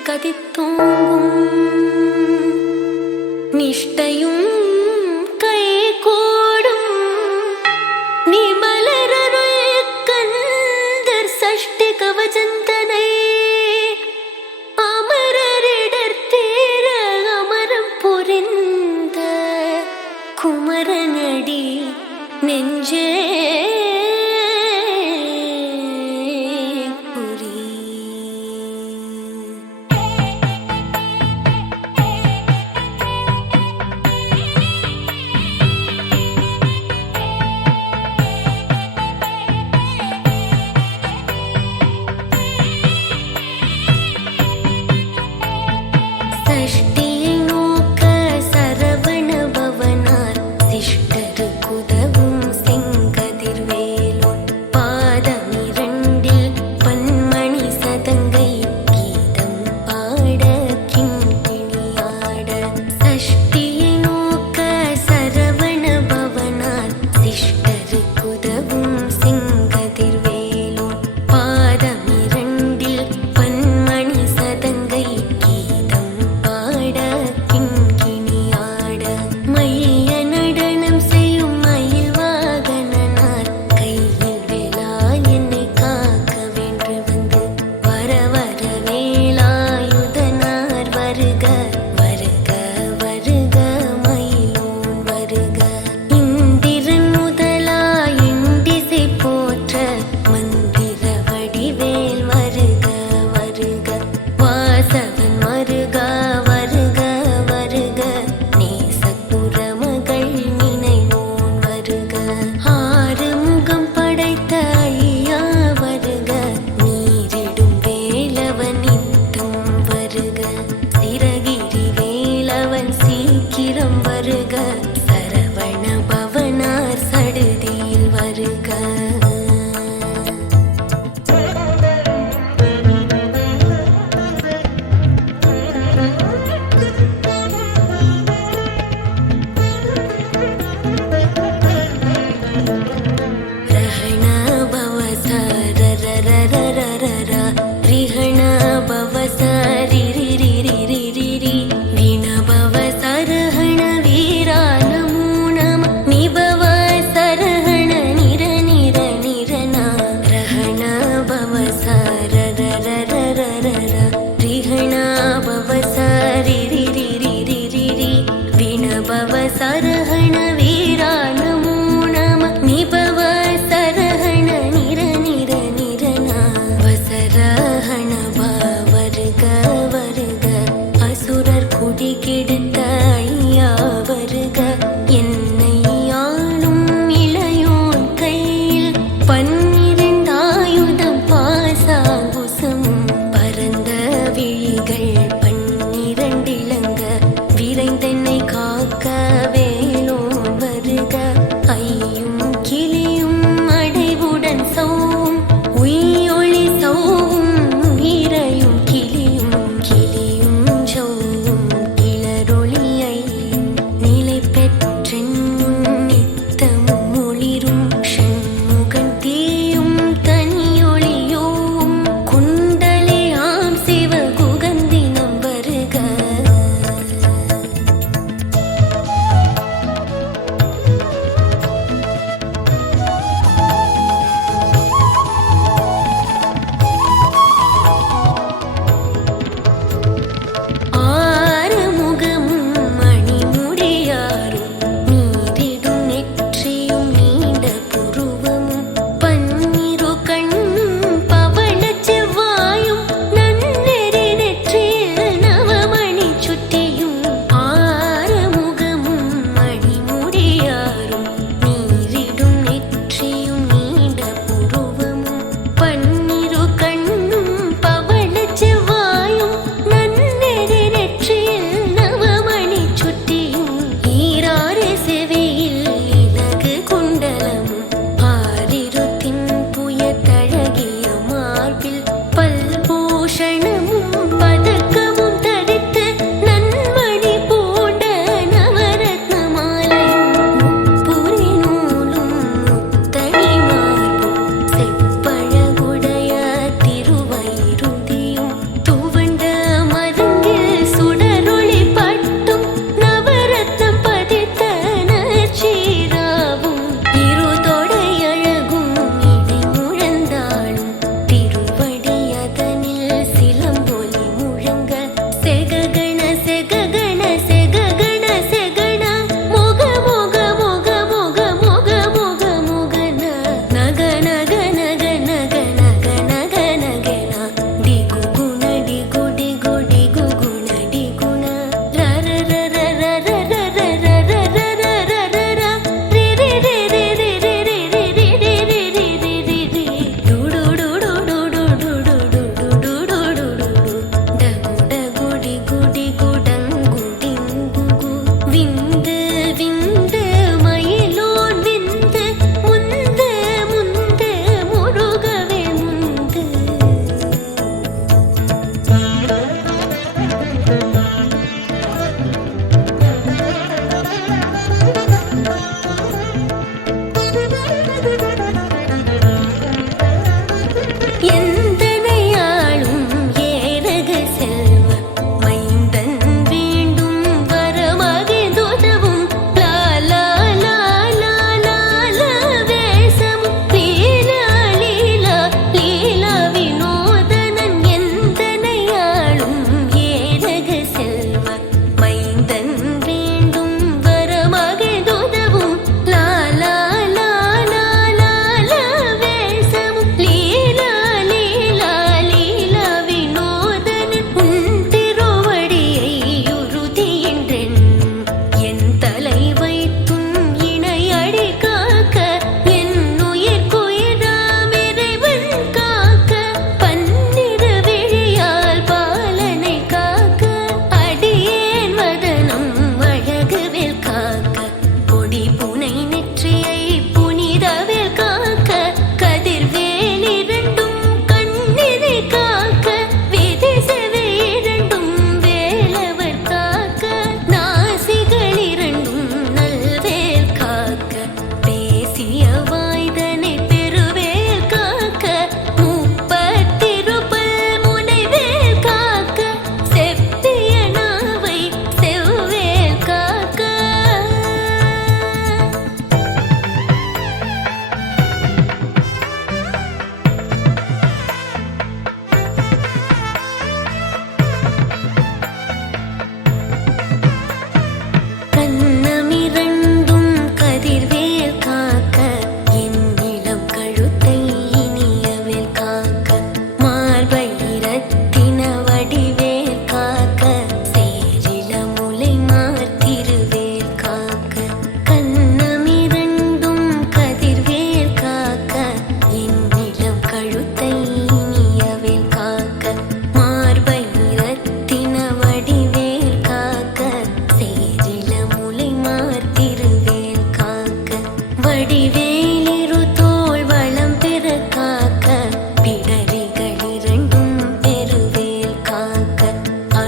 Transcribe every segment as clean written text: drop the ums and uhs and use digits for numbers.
கதித்தோங்கும் நிஷ்டையும் கைகூடும் நிமலரருள் கந்தர் சஷ்டி கவசந்தனை அமரரிடர் தேர அமரம் புரிந்த குமரனடி நெஞ்சே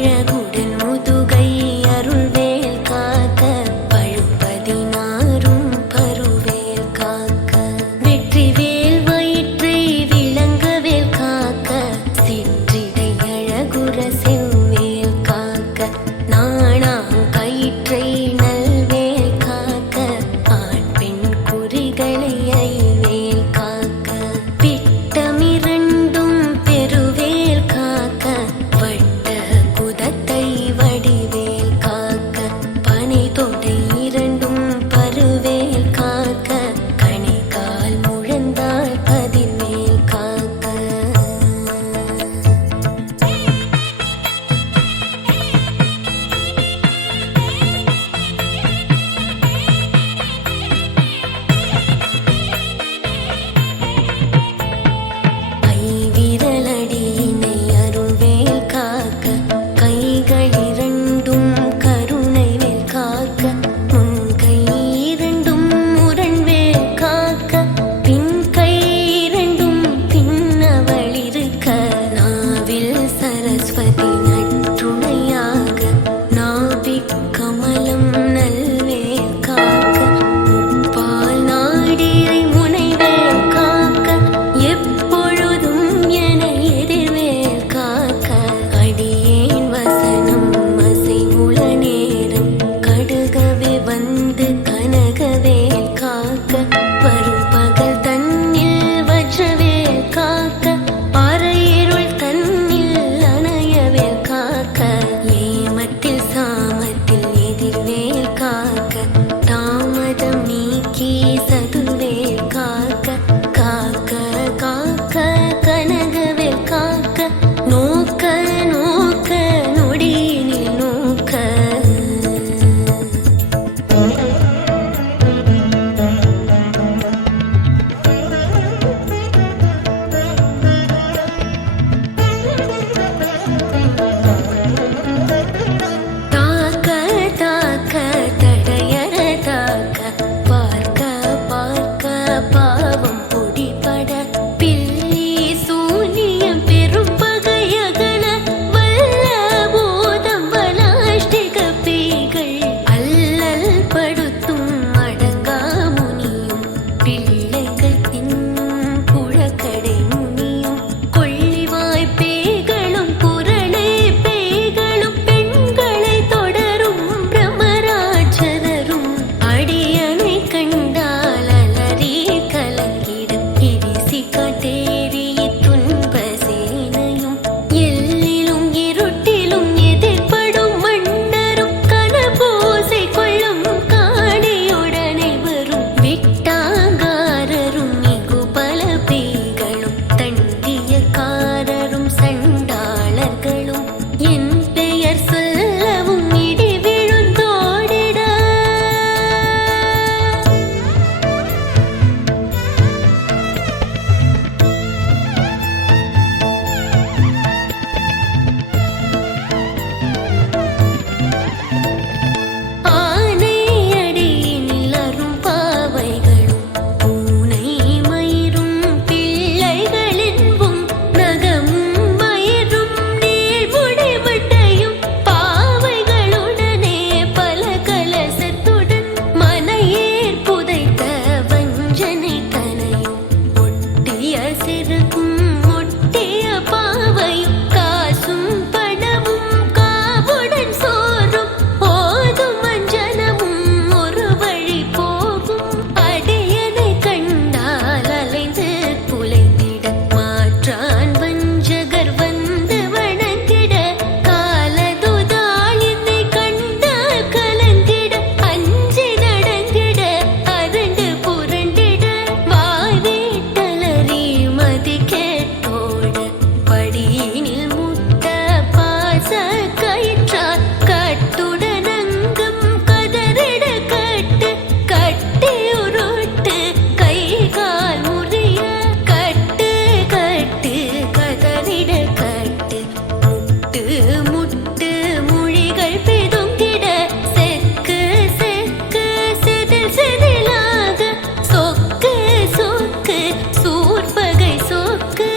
அழகுடன் முதுகை அருள்வேல் காக்க பழுப்பதினாரும் பருவேல் காக்க வெற்றிவேல் வயிற்றை விளங்கவேல் காக்க சிற்றிடை அழகுற செவ்வேல் காக்க நாணாம் கயிற்றை நல்வேல் காக்க ஆண் பெண் குறிகளை ஐவேல் காக்க பிட்டமிரண்டும் பெருவேல் காக்க வட்ட குதத்தை வடிவேல் காக்க பனை தொடை இரண்டும் பருவேல் காக்க கணைக்கால் முழந்தாள் கதிர்வேல் காக்க ஐவிரலடியினை அருள்வேல் காக்க கைகளிரண்டும் கருணைவேல் காக்க முன்கை இரண்டும் முரண்வேல் காக்க பின்கை இரண்டும் பின்னவளிருக்க நாவில் சரஸ்வதி நற்றுணையாக நாபிக் கமலம் நல்வேல் காக்க முப்பால் நாடியை முனைவேல் காக்க எப்பொழுதும் என எதிர்வேல் காக்க அடியேன் வசனம் அசைவுள நேரம் கடுகவே வந்து கனகவேல் காக்க வரும் பகல் தன்னில் வஜ்ரவேல் காக்க அரையிருள் தன்னில் அணையவேல் காக்க ஏமத்தில் சாமத்தில் எதிர்வேல் காக்க தாமதம் நீக்கி சதுர்வேல் காக்க காக்க காக்க கனகவேல் காக்க நோக்க நோக்க நொடியினில் நோக்க தாக்க தாக்க தடையற தாக்க பார்க்க பார்க்க பாவம் பொடிபட பில்லி சூனியம் பெரும் பகையகல வல்ல போதம் வலாஷ்டிக பேய்கள் அல்லல் படுத்தும் அடங்கா முனியும் பிள்ளைகள் தின்னும் புழக்கடை முனியும் கொள்ளிவாய் பேய்களும் புரணை பேய்களும் பெண்களை தொடரும் பிரமராட்சரரும் அடியனை கண்டால் அலறி கலங்கிட இரிசி காட்டேறி துன்ப சேனையும் எல்லிலும் இருட்டிலும் எதிர்ப்படும் மன்னரும் கனபோசை கொள்ளும் காணியுடனே வரும் விட்டாங்காரரும் மிகு பல பேய்களும் தண்டியக்காரரும் சண்டாளர்களும் என் பெயர் சொல்லவும் இடி விழுந்தோடிட ஆனை அடியினில் அரும் பாவைகளும் பூனை மயிரும் பிள்ளைகளின்பும் நகமும் மயிரும் நீள்முடி வட்டையும் பாவைகளுடனே பல கலசத்துடன் மனையேர் புதைத்த வஞ்சனை தனையும் ஒட்டிய சிறுகும் ஒட்டிய பாவையும் காசும் பணமும் காவுடன் சோறும் ஓதும் அஞ்சனமும் ஒரு வழி போகும் அடியனை கண்டால் அலைந்து புலைந்திட மாற்றான் வஞ்சகர் வந்து வணங்கிட காலதுதால் என்னை கண்டால் கலங்கிட அஞ்சி நடங்கிட அரண்டு புரண்டிட வாய் வீட்டலறி மதி கேட்டோட படியினில் முட்ட பாச கயிற்றார் கட்டுடன் அங்கம் கதறிட கட்டு கட்டி உருட்டு கை கால் முறிய கட்டு கட்டு கதறிட கட்டு முட்டு முட்டு மொழிகள் பிதுங்கிட செக்கு செக்கு செதில் செதிலாக சொக்கு சொக்கு சூர்பகை சொக்கு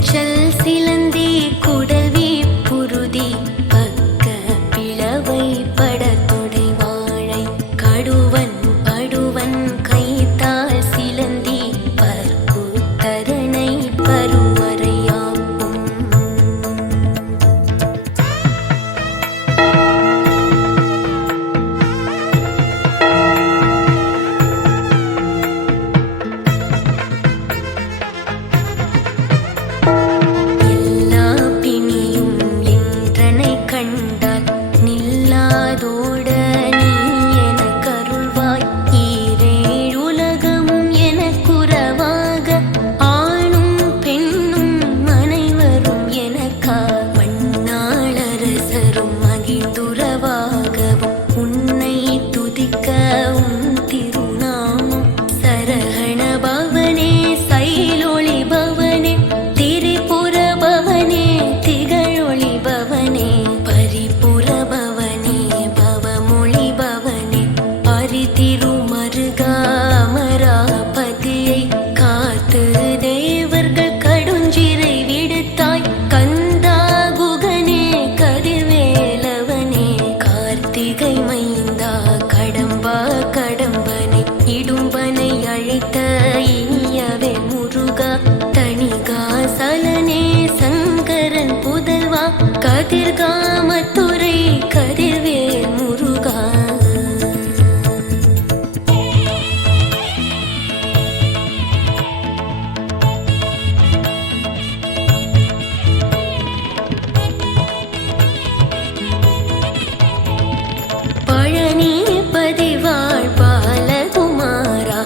குடைச்சல் சிலந்தி குடல்வி புருதி பக்க பிளவை படத்தொடை வாழை கடுவன் படுவன் கைத்தால் சிலந்தி பற்குத்தரனை பருவரையாக்கும் எல்லா பிணியும் என்றனை கண்டால் நில்லாதோட நீ எனக்கு அருள்வாய் ஈரேழுலகமும் எனக்குறவாக ஆணும் பெண்ணும் அனைவரும் எனக்கா மண்ணாளரசரும் மகிழ்ந்துறவாகவும் உன்னை துதிக்க உன் திருநாமம் சரகண பவனே சைலொளி பவனே திரிபுர பவனே திகழொளி பவனே பரிபுர பவனே பவமொழி பவனே அரிதிருமருகா அமராபதியை காத்து தேவர்கள் கடுஞ்சிறை விடுத்தாய் கந்தா குகனே கதிர்வேலவனே கார்த்திகை மைந்தா கடம்பா கடம்பனை இடும்பனை அழைத்த இனியவே முருகா தணிகா சலனே சங்கரன் புதல்வா கதிர்காமத்துறை கதிர்வேல் முருகா பழனி பதிவாழ் பாலகுமாரா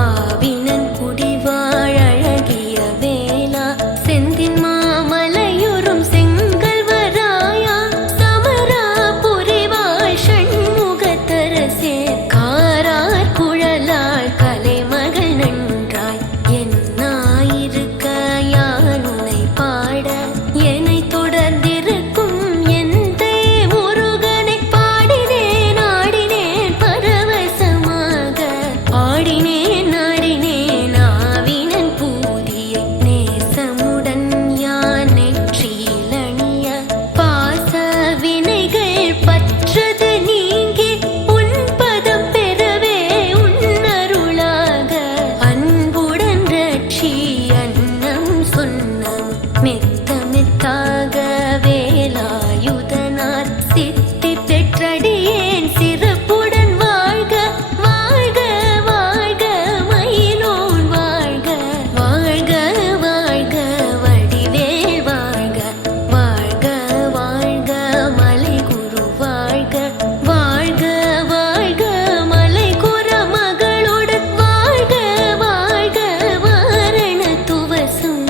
ஆவினன் குடிவாழ் அழகிய வேளா செந்தின் மாமலையுறும் செங்கல்வராயா சமரா புரிவாழ் ஷண்முகத்தரசே காரார் குழலாள் கலைமகள் நன்றாய் என்னாயிருக்க யான் உன்னை பாட என்னை தொடர்ந்திருக்கும் எந்தை முருகனை பாடினேன் ஆடினேன் பரவசமாக ஆடினேன் ஆடினேன் ஆவினன் பூதியை நேசமுடன் யான் நெற்றிலணிய பாச வினைகள் பற்றது நீங்கி உன் பதம் பெறவே உன்னருளாக அன்புடன் ரட்சி அன்னம் சொன்னம் மெத்த மெத்தாக வேலாயுதனார் சித்தி பெற்றடியேன் சிறப்புடன் வாழ்க வாழ்க வாழ்க மயிலோன் வாழ்க வாழ்க வாழ்க வடிவேல் வாழ்க வாழ்க வாழ்க மலை குரு வாழ்க வாழ்க வாழ்க மலை குர மகளுடன் வாழ்க வாழ்க வாரண துவசும்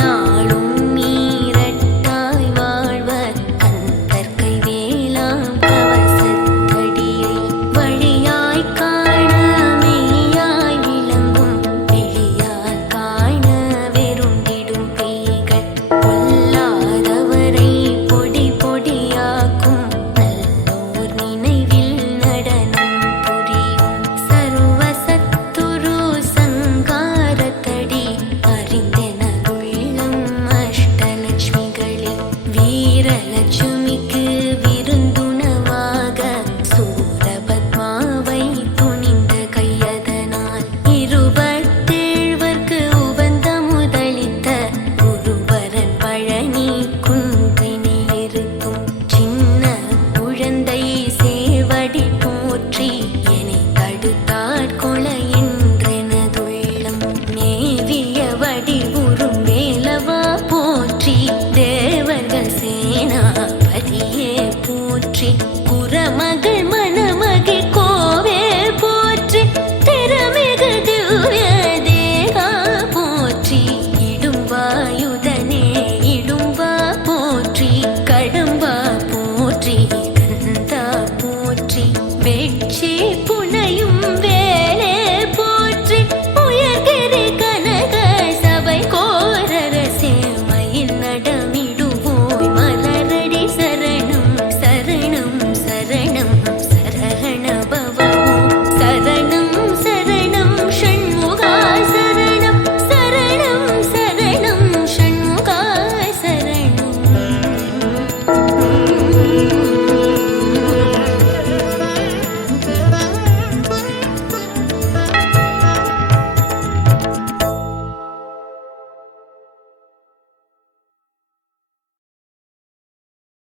நான்